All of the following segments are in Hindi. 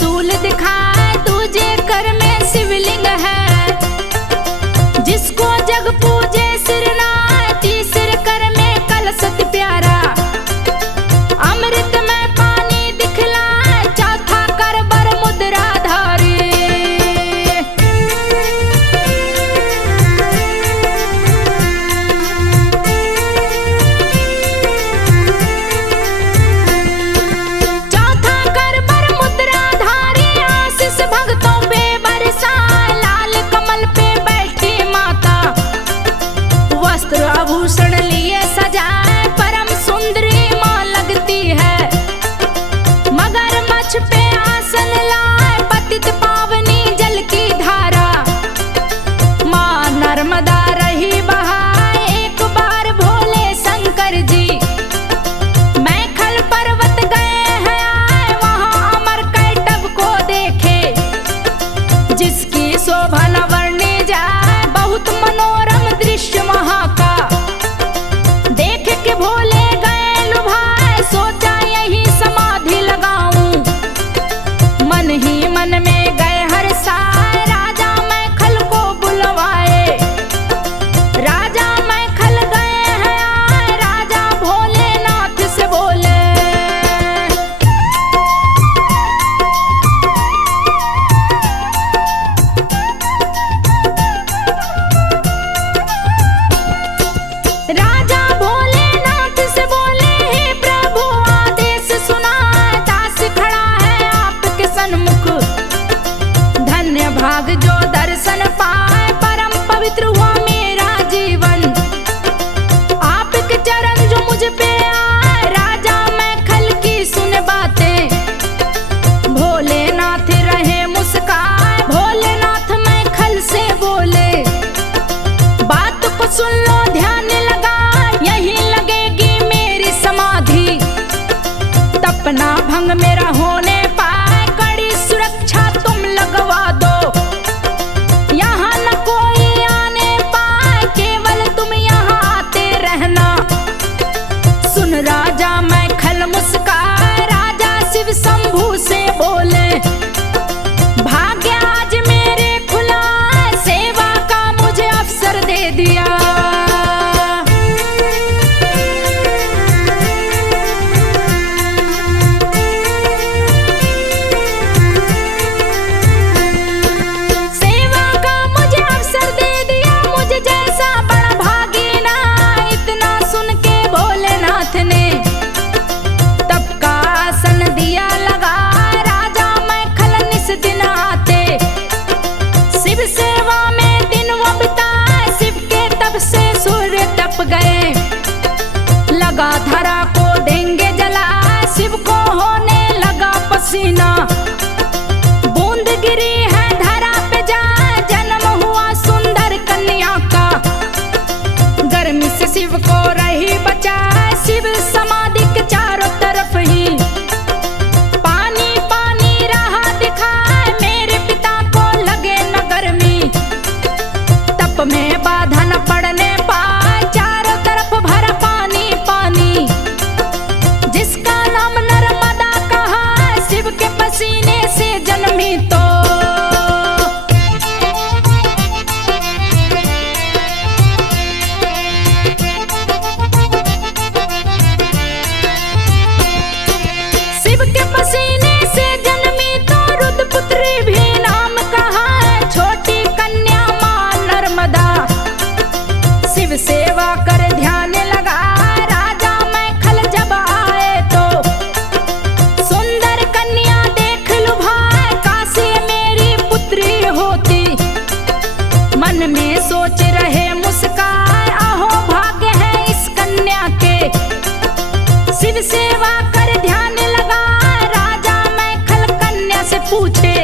त्रिशूल दिखाए, दूजे कर में शिवलिंग है। जिसको जग पूजे सिर नाय, तीसरे कर में कलशत प्यारा। अमृत में पानी दिखलाए, चौथा कर बर मुद्रा धारी। चौथा कर बर मुद्रा धारी, आशीष भक्तों पे बरसाए। लाल कमल पे बैठी माता, वस्त्र आभूषण लिए सजाए। परम सुंदरी माँ लगती है, मगरमच्छ पे आसन लाए। पतित पावनी जल की धारा, माँ नर्मदा रही बहाए। एक बार भोले शंकर जी मैखल पर्वत गए हैं आए। वहाँ अमर कैटभ को देखे, जिसकी शोभा न वर्णी जाए। बहुत मनोरम दृश्य वहाँ का, देख के भोले गए लुभाए। सोचा यही समाधि लगाऊं, मन ही मन में गए हर्षाए। राजा मैखल को बुलवाए, राजा मैखल गए हैं आए। राजा भोलेनाथ से बोले, राजा भोलेनाथ से बोले, हे प्रभु आदेश सुनाए। दास खड़ा है आपके सन्मुख, धन्य भाग जो दर्शन पाए। परम पवित्र हुआ मेरा जीवन, आपके चरण जो मुझ पे आए। राजा मैखल की सुन बातें, भोलेनाथ रहे मुस्काए। भोलेनाथ मैखल से बोले, बात को सुन लो ध्यान लगा। यही लगेगी मेरी समाधि, तपना भंग मेरा होने पाए। कड़ी सुरक्षा तुम लगवा दो, यहाँ न कोई आने पाए। केवल तुम यहाँ आते रहना। सुन राजा मैखल मुस्काए, राजा शिव शंभू से बोले, भाग्य आज मेरे खुला है। सेवा का मुझे अवसर दे दिया। सेवा का मुझे अवसर दे दिया, मुझे जैसा बड़ा भागी ना। इतना सुन के भोलेनाथ ने तब का आसन दिया लगा। राजा मैखल निस दिन आते, शिव सेवा में दिन वो बिताए। शिव के तब से सूर्य तप गए, लगा धरा को देंगे जला। शिव को होने लगा पसीना, बूंद गिरी है धरा पे जा। जन्म हुआ सुंदर कन्या का, गर्मी से शिव को रही बचा। शिव समाधि के चारों तरफ ही पानी पानी रहा दिखाए। मेरे पिता को लगे न गर्मी, तप में बाधा न पड़ने पाए। चारों तरफ भरा पानी पानी, जिसका नाम नर्मदा कहा। शिव के पसीने से जन्मी तो शिव के पसीने से जन्मी तो रुद्रपुत्री भी नाम कहा है। छोटी कन्या माँ नर्मदा, शिव सेवा कर ध्यान लगा। राजा मैखल जब आए तो सुंदर कन्या देख लुभाए। काशी मेरी पुत्री होती, मन में सोच रहे मुस्काए। अहो भाग्य है इस कन्या के, शिव सेवा कर ध्यान लगा। राजा मैखल कन्या से पूछे,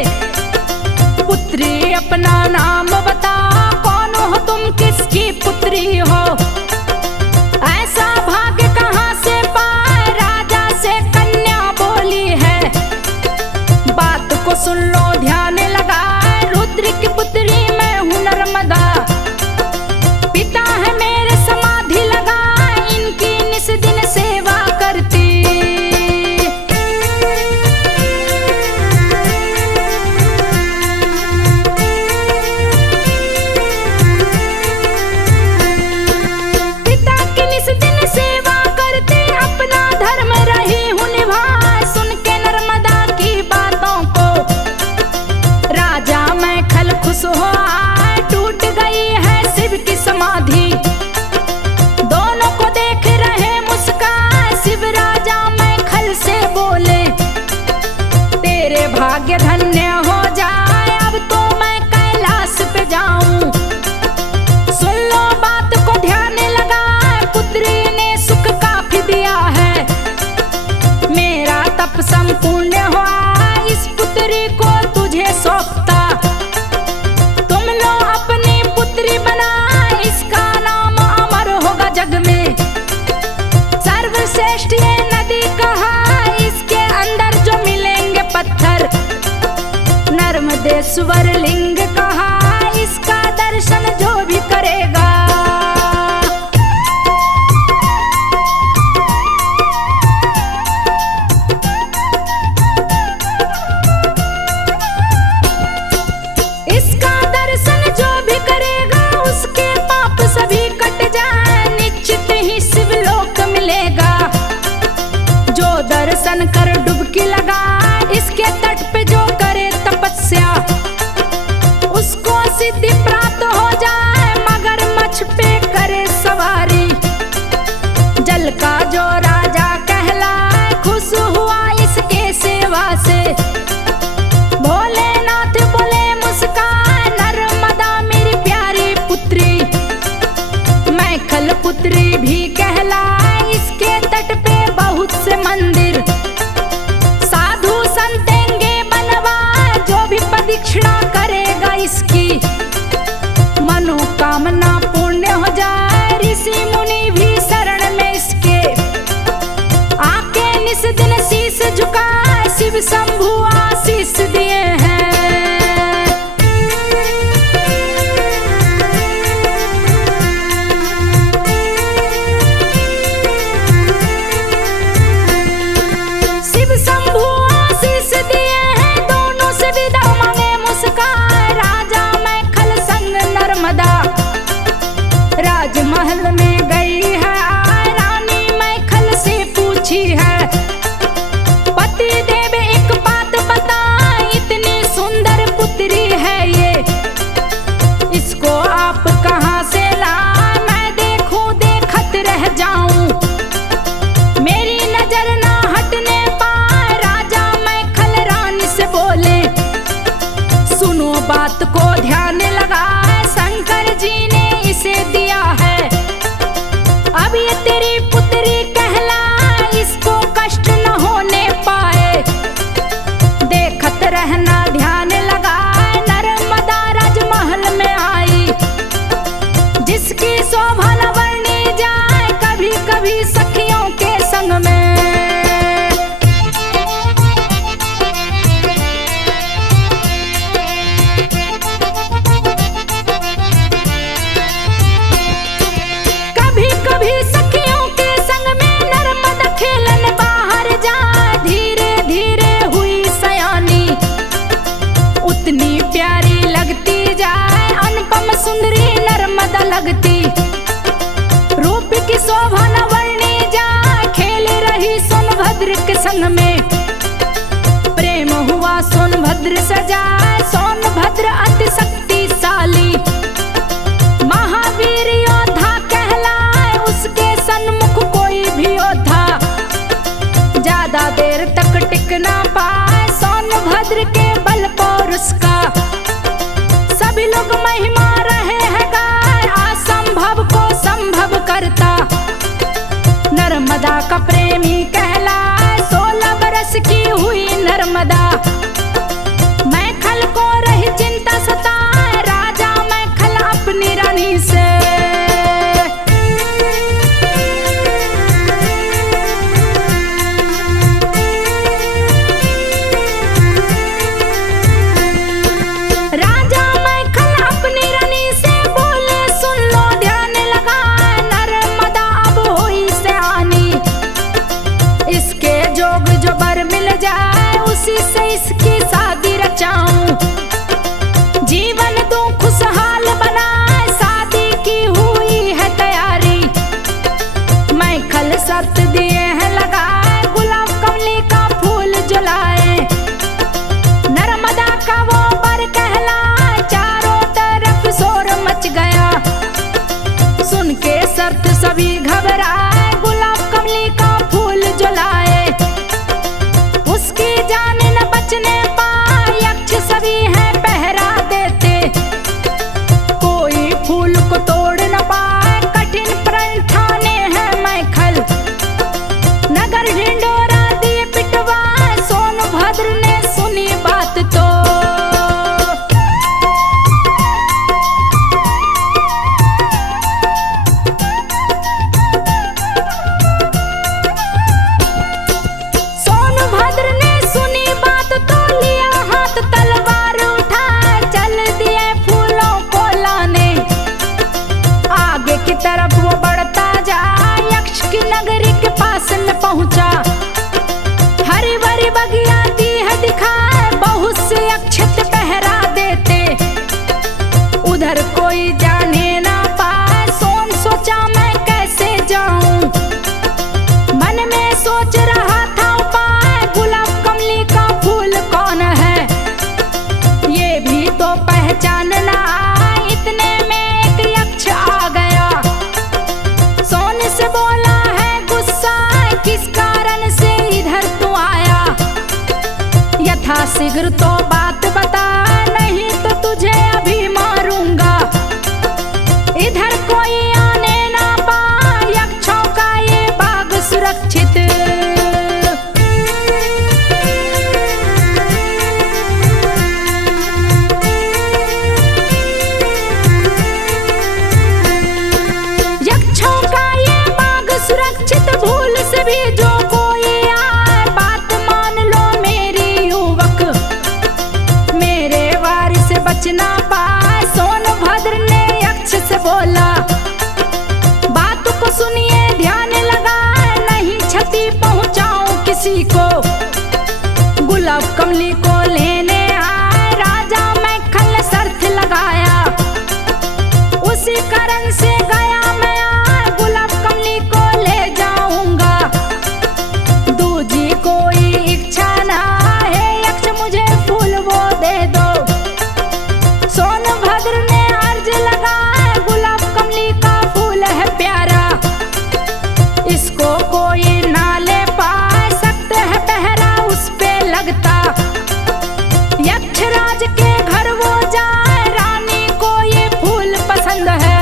पुत्री अपना नाम बता। कौन हो तुम, किसकी पुत्री हो? ऐसा भाग्य कहाँ से पाए? राजा से कन्या बोली है, बात को सुन लो ध्यान लगा। रुद्र की पुत्री मैं हूँ नर्मदा, पिता है मेरे समाधि लगा। इनकी निस दिन सेवा करती। संपूर्ण हुआ इस पुत्री को तुझे सौंपता। तुम लो अपनी पुत्री बना, इसका नाम अमर होगा जग में। सर्वश्रेष्ठ ये नदी कहा, इसके अंदर जो मिलेंगे पत्थर। नर्मदेश्वर लिंग कहा, इसका दर्शन जो भी करेगा। इसका दर्शन जो भी करेगा, उसके पाप सभी कट जाए, निश्चित ही शिवलोक मिलेगा। जो दर्शन कर डुबकी लगा, इसके तट पे जो करे तपस्या, उसको सिद्धि प्राप्त हो जाए। मगरमच्छ पे करे सवारी, जल का जो राजा कहलाए, खुश हुआ इसके सेवा से। भोलेनाथ बोले मुस्कान, नर्मदा मेरी प्यारी पुत्री। मैखल पुत्री भी कहलाए, इसके तट पे बहुत से मंदिर। साधु संतेंगे बनवा, जो भी प्रदक्षिणा करेगा इसकी, मनोकामना पूर्ण हो जाए। ऋषि मुनि भी शरण में इसके, आके निस दिन शीश झुका, शिव शंभु आशीष दिए हैं। शिव शंभु आशीष दिए हैं, दोनों से विदा मांगे मुस्कान। राजा मैखल संग नर्मदा राजमहल में गई है, रानी मैखल से पूछी है। पति देव एक बात बता, इतनी सुंदर पुत्री है ये, इसको आप कहाँ से लाए? मैं देखूं देखत रह जाऊं, मेरी नजर ना हटने पाए। राजा मैखल रानी से बोले, सुनो बात को ध्यान लगाए, शंकर जी ने इसे दिया है। अब ये तेरी पुत्री कहलाए, इसको कष्ट न होने पाए। देखत रहना ध्यान लगाए, नर्मदा राजमहल में आई, जिसकी शोभा न वर्णी जाए, कभी कभी सखियों के संग में। कभी कभी सखियों के संग में नर्मदा खेलन बाहर जाए, धीरे धीरे हुई सयानी, उतनी प्यारी लगती जाए, अनुपम सुंदरी नर्मदा लगती। रूप की शोभा न वर्णी जाए, खेल रही सोनभद्र के संग में। प्रेम हुआ सोनभद्र सजाए, सोनभद्र अति शक्तिशाली, महावीर योद्धा कहलाए, उसके सन्मुख कोई भी योद्धा ज्यादा देर तक टिक ना पाए। सोनभद्र के बल पौरुष का सभी लोग महिमा रहे हैं गाए, असंभव को संभव करता। नर्मदा का प्रेमी कहलाए, 16 बरस की हुई नर्मदा। मैखल को रही चिंता सताए, राजा मैखल अपनी रानी से। राजा मैखल अपनी रानी से बोले, सुन लो ध्यान लगा, नर्मदा अब हुई सयानी। इसके जोग जो बर मिल जाए, उसी से इसकी शादी रचाऊं। जीवन दूं खुशहाल बनाए, शादी की हुई है तैयारी। मैखल शर्त दिए हैं लगाए, गुलाब कमली का फूल जलाए। नर्मदा का वो बर कहलाए, चारों तरफ शोर मच गया। सुन के शर्त सभी घबराए, गुलाब कमली का फूल जलाए। उसकी जान न बचने पाए, यक्ष यथा शीघ्र तो बात बता, नहीं तो तुझे अभी मारूंगा। इधर कोई आने ना पाए, यक्षों का ये बाग सुरक्षित। यक्षों का ये बाग सुरक्षित, भूल से भी जो कोई आए बात मान लो मेरी युवक। मेरे वार से बचना पाए, सोनभद्र ने यक्ष से बोला। बात को सुनिए ध्यान लगाए, नहीं क्षति पहुंचाऊं किसी को। गुलाब कमली को लेने आए राजा मैखल ने शर्त लगाया। उसी कारण से गया मैं आए, गुलाब कमली को ले जाऊंगा। दूजी कोई इच्छा ना है, यक्ष मुझे फूल वो दे दो। सोनभद्र ने अर्ज लगाए, गुलाब कमली का फूल है प्यारा। इसको कोई ना ले पाए, सकते है पहरा उस पे लगता। यक्षराज के घर वो जाए, रानी को ये फूल पसंद है।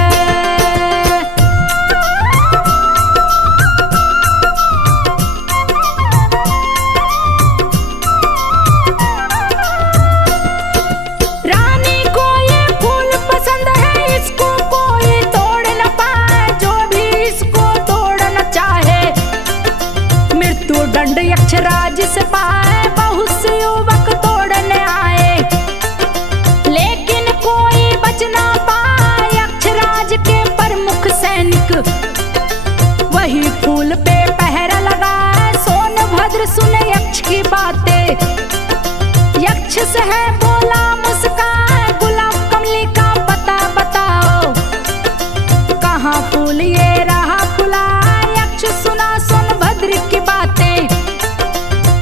रानी को ये फूल पसंद है, इसको कोई तोड़ न पाए, जो भी इसको तोड़ना चाहे। मृत्यु दंड यक्षराज से पाए, बहुत से युवक तोड़ने आए, लेकिन कोई बच ना पाए। यक्षराज के प्रमुख सैनिक वही फूल पे पहरा लगाए। सोनभद्र सुने यक्ष की बातें, यक्ष से है बोला मुस्काए। गुलाब कमली का पता बताओ, कहाँ फूल ये रहा खुला। यक्ष सुना सोनभद्र की बातें,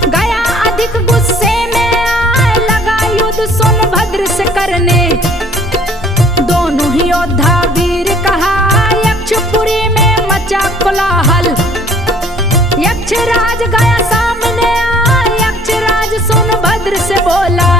गया अधिक गुस्से में आए, लगा युद्ध सोनभद्र से करने। दोनों ही योद्धा वीर कहा, यक्षपुरी में मचा कोलाहल। यक्षराज गया सामने आए, यक्षराज सोनभद्र से बोला।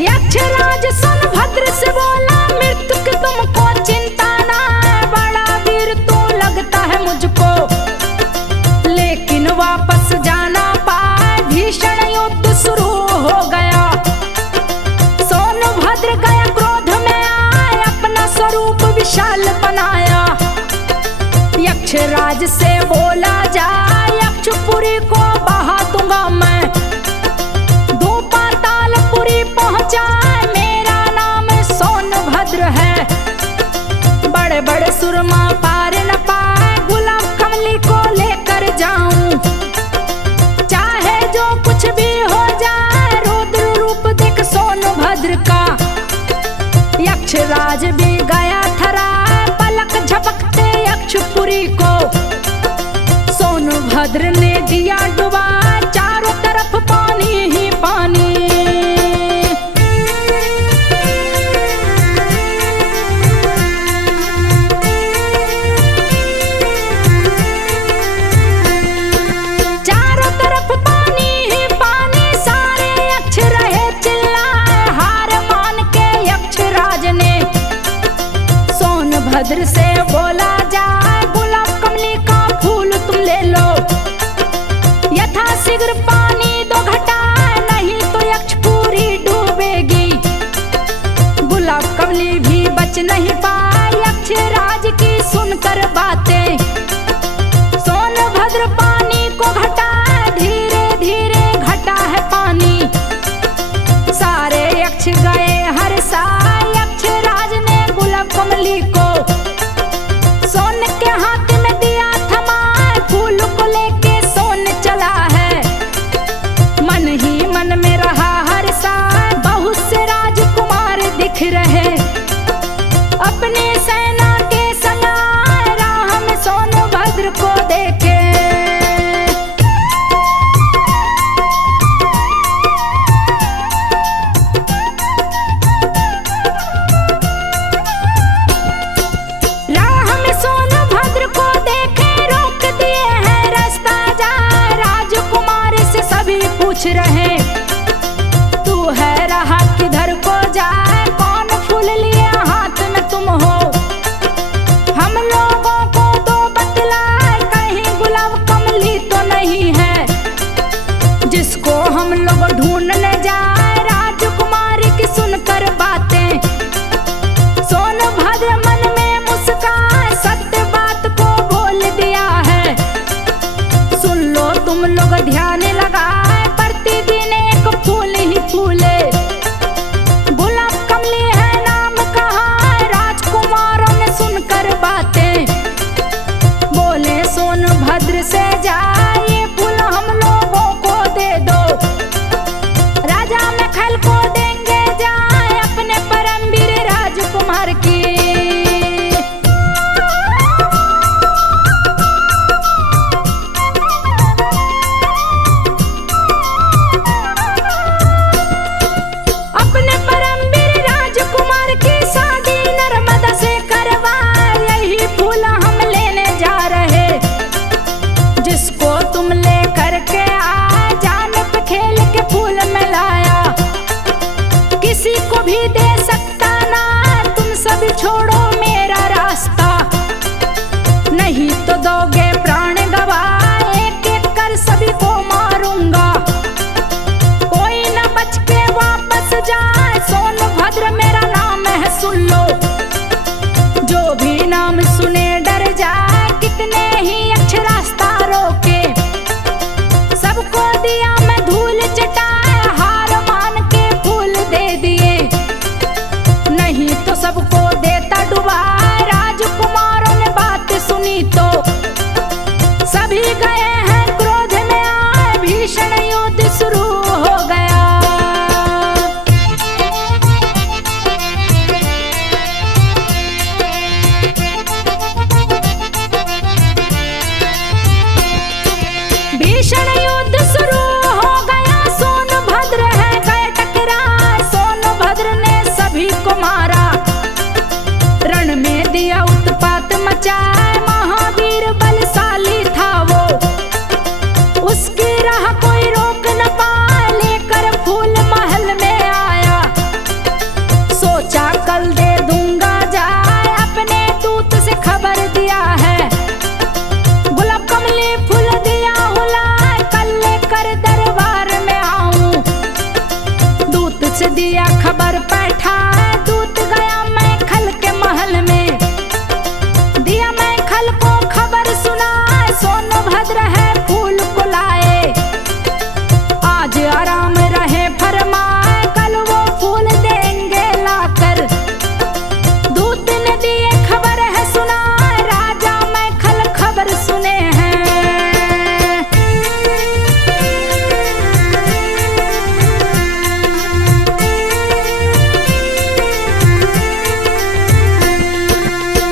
यक्षराज सोनभद्र से बोला, मृत्यु की तुमको चिंता ना है, बड़ा वीर तू लगता है मुझको। लेकिन वापस जाना पाए, भीषण युद्ध शुरू हो गया। सोनभद्र गया क्रोध में आए, अपना स्वरूप विशाल बनाया। यक्षराज से बोला जा, यक्षपुरी को बहा दूंगा मैं। दो पातालपुरी पहुंचा, मेरा नाम सोनभद्र है। बड़े बड़े सुरमा पार न पाए, गुलाब कमली को लेकर जाऊं। चाहे जो कुछ भी हो जाए, रुद्र रूप देख सोनभद्र का। यक्षराज भी गया थरा, पलक झपकते यक्षपुरी को। सोनभद्र ने दिया डुबा, चारों तरफ पानी ही पानी। चारों तरफ पानी ही पानी, सारे यक्ष रहे चिल्लाए। हार मान के यक्षराज ने सोनभद्र से बोला जाए, गुलाब कमली का फूल तुम ले लो। यथा शीघ्र पानी दो घटा, नहीं तो यक्षपुरी डूबेगी। गुलाब कमली भी बच नहीं पाए, यक्षराज की सुनकर बातें। सोनभद्र पानी को घटा, धीरे धीरे घटा है पानी। सारे यक्ष गए हर साल, यक्षराज ने गुलाब कमली को सोने के हाथ में दिया थमा। फूल को लेके सोने चला है, मन ही मन में रहा हर साल। बहुत से राजकुमार दिख रहे, अपनी सेना के संग राह में सोनभद्र को देखे। सुन लो, जो भी नाम सुने डर जाए, कितने ही अच्छे रास्ता रोके। सबको दिया मैं धूल चटाए, हार मान के फूल दे दिए, नहीं तो सबको देता डुबाए। राजकुमारों ने बात सुनी तो सभी गए हैं क्रोध में आए, भीषण युद्ध शुरू हो गया। भीषण युद्ध शुरू हो गया, सोनभद्र है गए टकराए। सोनभद्र ने सभी को मारा, रण में दिया उत्पात मचाए। महावीर बलशाली था वो, उसकी राह कोई रोक न पाए। लेकर फूल महल में आया, सोचा कल दे दूंगा जाए। अपने दूत से खबर दिया है, गुलाब कमली फूल दिया हुलाए। कल लेकर दरबार में आऊं, दूत से दिया खबर बैठाए। दूत गया मैं खल के महल में, दिया मैं खल को खबर सुनाए। सोनभद्र है फूल को लाए, आज आराम रहे फरमाए। कल वो फूल देंगे लाकर, दूत ने दिए खबर है सुनाए। राजा मैं खल खबर सुने हैं।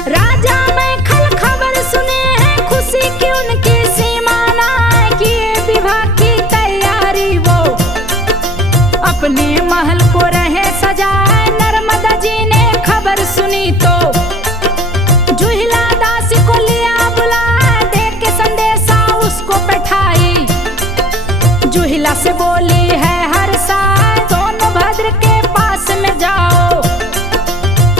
राजा मैं खल खबर सुने हैं, खुशी की उनकी सीमा ना, किए विवाह की तैयारी वो, अपने महल को रहे सजाए। नर्मदा जी ने खबर सुनी तो जुहिला दासी को लिया बुलाए। दे के संदेशा उसको बैठाई, जुहिला से बोली है हर साल, सोनभद्र के पास में जाओ,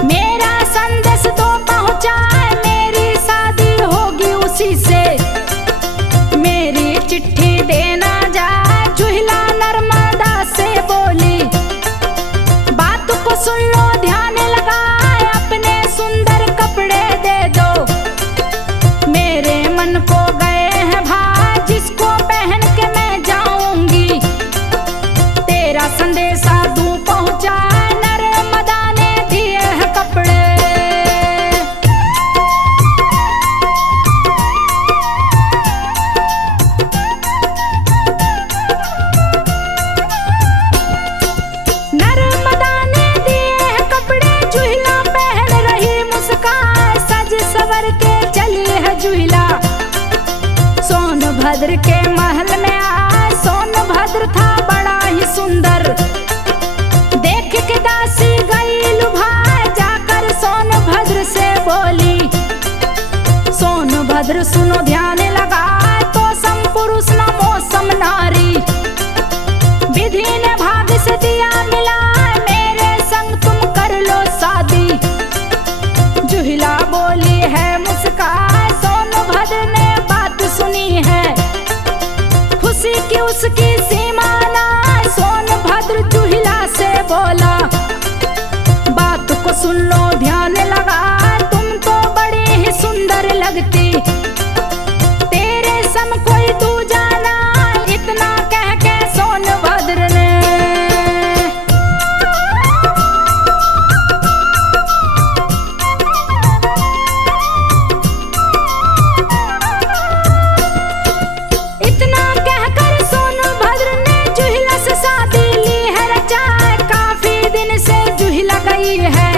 मेरा संदेश तो पहुंचाए। मेरी शादी होगी उसी से, मेरी चिट्ठी देना जाए। जुहिला नर्मदा से बोली, बात को सुन लो ध्यान लगाए। अपने सुंदर कपड़े दे दो, मेरे मन को गए हैं भाई। जिसको पहन के मैं जाऊंगी, तेरा संदेशा दूं पहुंचाए। नर्मदा ने दिए हैं कपड़े, नर्मदा ने दिए हैं कपड़े। जुहिला पहन रही मुस्कान, सज सवर के चली है जुहिला। सोनभद्र के महल में आए, सोनभद्र था बड़ा ही सुंदर। देख के दासी गई लुभाए, जाकर सोनभद्र से बोली, सोनभद्र सुनो ध्यान लगाए। तो सम पुरुष न मौसम नारी, विधि ने भाग्य से दिया मिला। मेरे संग तुम कर लो शादी, जुहिला बोली है मुस्काए। सोनभद्र ने बात सुनी है, खुशी की उसकी सीमा ना। सोनभद्र जुहिला से बोला, बात को सुन लो ध्यान लगा। तुम तो बड़ी ही सुंदर लगती, तेरे सम कोई दूजा ना। इतना कह के सोनभद्र ने जुहिला से शादी ली है रचाए। काफी दिन से जुहिला गई है,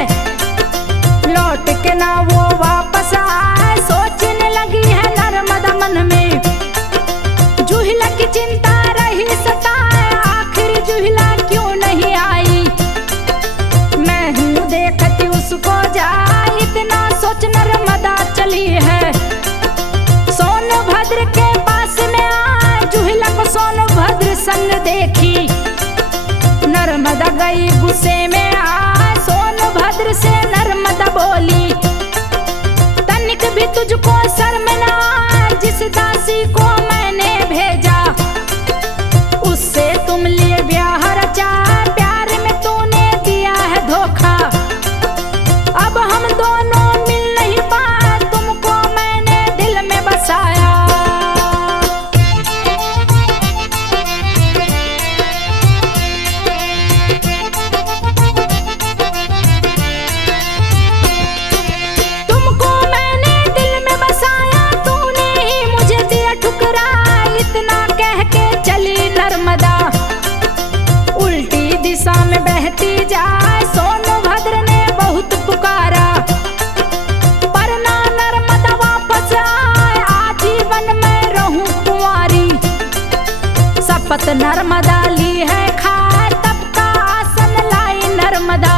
लौट के ना वो वापस आए। सोचने लगी है नर्मदा मन में, जुहिला की चिंता रही सताए। आखिर जुहिला क्यों नहीं आई, मैं हूँ देखती उसको जाए। इतना सोच नर्मदा चली है, सोनभद्र के पास में आए। जुहिला को सोनभद्र संग देखी, नर्मदा गई गुस्से में आए। सोनभद्र से नर्मदा बोली, तनिक भी तुझको शर्म ना आए। जिस दासी को मैंने भेजा, उससे तुम लिए ब्याह रचा। प्यार में तूने दिया है धोखा, अब हम दोनों मिल नहीं पाए, तुमको मैंने दिल में बसाया। तुमको मैंने दिल में बसाया, तूने ही मुझे दिया ठुकरा। इतना कह के चली नर्मदा, उल्टी दिशा में बहती जाए। सोनभद्र ने बहुत पुकारा, पर ना नर्मदा वापस आए। आजीवन मैं रहूं कुंवारी, शपथ नर्मदा ली है खाए। तब का आसन लाई नर्मदा,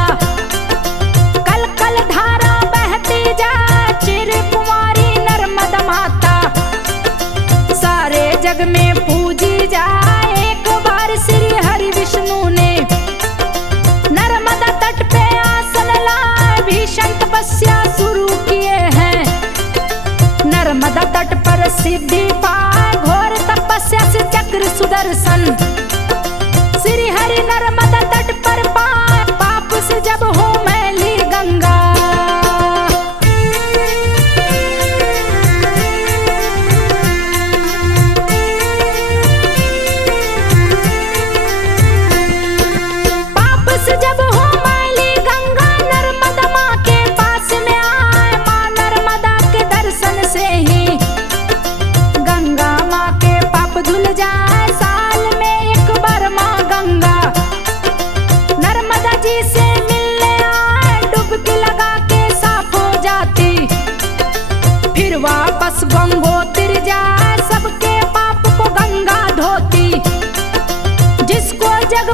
कल कल धारा बहती जाए। चिर कुंवारी नर्मदा माता, सारे जग में पूजी जाए। एक बार श्री हरि विष्णु ने नर्मदा तट पे आसन लाए। भीषण तपस्या शुरू किए हैं, नर्मदा तट पर सिद्धि पाए। घोर तपस्या से चक्र सुदर्शन श्री हरि नर्मदा तट पर पाए। पाप से जब हो मैली गंगा, पाप से जब हो मैली गंगा, नर्मदा माँ के पास में आए। माँ नर्मदा के दर्शन से ही गंगा माँ के पाप धुल जाए। साल में एक बार माँ गंगा नर्मदा जी से मिलने आए। डुबकी लगा के साफ हो जाती, फिर वापस गंगोत्री जाए। सबके पाप को गंगा धोती, जिसको जग